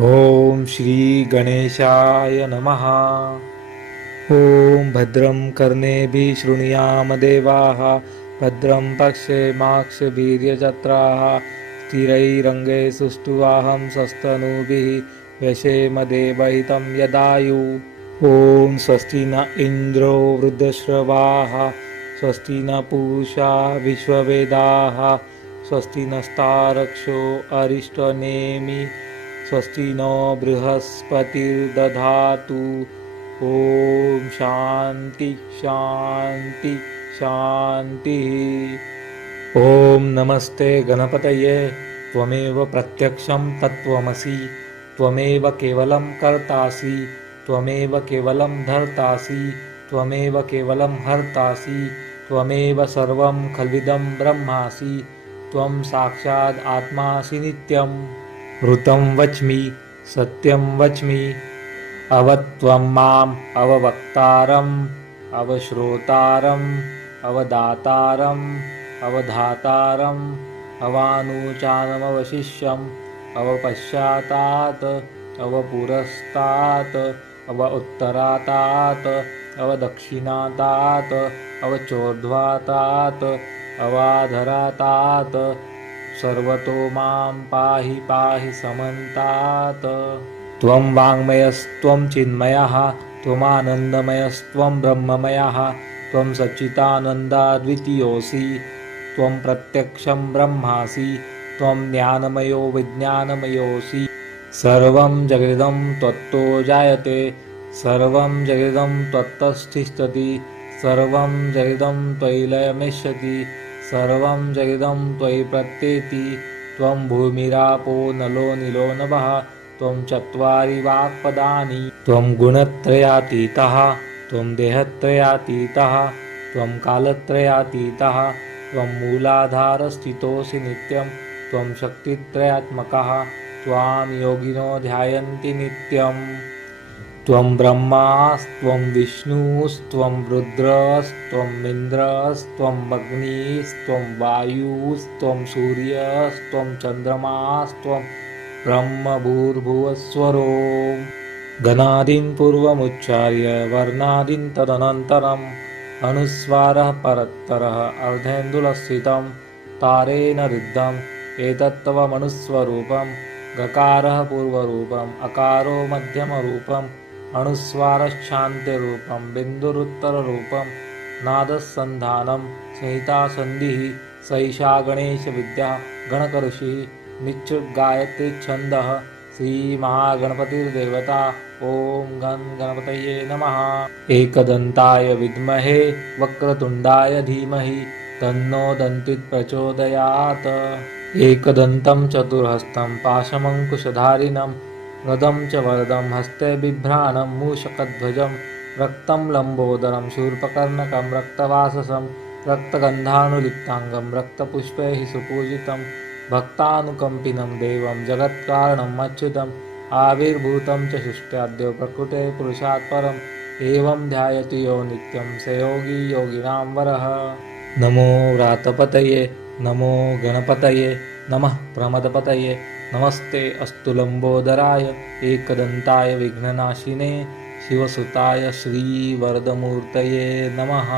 ओम श्री गणेशाय नमः। ओम भद्रं कर्णेभिः शृणुयाम देवाः, भद्रं पश्येमाक्षभिर्यजत्राः, स्थिरैरङ्गैः सुष्ठुवाहं स्वस्तनूभिः व्यशेम देवहितं यदायुः। ओम स्वस्ति न इन्द्रो वृद्धश्रवाः, स्वस्ति न पूषा विश्ववेदाः, स्वस्ति नस्तारक्षो अरिष्टनेमि, स्वस्ति नो बृहस्पतिर्दधातु। ओम शांति शांति शांति। ओम नमस्ते गणपतये, त्वमेव प्रत्यक्षं तत्त्वमसि, त्वमेव केवलं कर्तासि, त्वमेव केवलं धर्तासि, त्वमेव केवलं हर्तासि, त्वमेव सर्वं खल्विदं ब्रह्मासि, त्वं साक्षात् आत्मासि नित्यम्। ऋतं वच्मि सत्यं वच्मि, अवत्वं माम् अववक्तारम् अवश्रोतारम् अवदातारम् अवधातारम् अवानुचानमवशिष्यम् अवपश्चातात् अवपुरस्तात् अव उत्तरातात् अवदक्षिणातात् अवचोर्ध्वातात् अवाधरातात् सर्वतो मां पाहि पाहि समन्तात्। त्वं वाङ्मयस्त्वं चिन्मयः, त्वमानन्दमयस्त्वं ब्रह्ममयः, त्वं सच्चिदानन्दाद्वितीयोऽसि, त्वं प्रत्यक्षं ब्रह्मासि, त्वं ज्ञानमयो विज्ञानमयोऽसि। सर्वं जगदिदं त्वत्तो जायते, सर्वं जगदिदं त्वत्तस्तिष्ठति, सर्वं जगदिदं त्वयि लयमिष्यति, सर्वं जगदिदं त्वयि प्रत्येति। त्वं भूमिरापो नलो नीलो नभः, त्वं चत्वारि वाक्पदानि। त्वं गुणत्रयातीतः, त्वं देहत्रयातीतः, त्वं कालत्रयातीतः, त्वं मूलाधारस्थितोऽसि नित्यं, त्वं शक्तित्रयात्मकः, त्वां योगिनो ध्यायन्ति नित्यम्। त्वं ब्रह्मास्त्वं विष्णुस्त्वं रुद्रस्त्वं इन्द्रस्त्वं अग्निस्त्वं वायुस्त्वं सूर्यस्त्वं चन्द्रमास्त्वं ब्रह्मभूर्भुवस्वरो। गणादीन् पूर्वमुच्चार्य वर्णादीन् तदनन्तरम्, अनुस्वारः परत्तरः अर्धेन्दुलस्थितं तारेण रुद्धम्, एतत्तव मनुस्वरूपं। गकारः पूर्वरूपम्, अकारो मध्यमरूपम्, अनुस्वारश्चान्त्यरूपं, बिन्दुरुत्तररूपं, नादस्सन्धानं संहितासन्धिः। सैषा गणेशविद्या गणकऋषिः, निच्चुर्गायत्री छन्दः, श्रीमहागणपतिर्देवता। ॐ गं गणपतये नमः। एकदन्ताय विद्महे वक्रतुण्डाय धीमहि, तन्नो दन्तिः प्रचोदयात्। एकदन्तं चतुर्हस्तं पाशमङ्कुशधारिणं, गदं च वरदं हस्ते बिभ्राणं मूषकध्वजं, रक्तं लम्बोदरं शूर्पकर्णकं रक्तवाससं, रक्तगन्धानुलिप्ताङ्गं रक्तपुष्पैः सुपूजितं, भक्तानुकम्पिनं देवं जगत्कारणम् अच्युतम्, आविर्भूतं च सृष्ट्याद्यो प्रकृते पुरुषात् परम्, एवं ध्यायति यो नित्यं स योगी योगिनां वरः। नमो व्रातपतये, नमो गणपतये, नमः प्रमदपतये, नमस्ते अस्तु लम्बोदराय एकदन्ताय विघ्ननाशिने, शिवसुताय श्रीवरदमूर्तये नमः।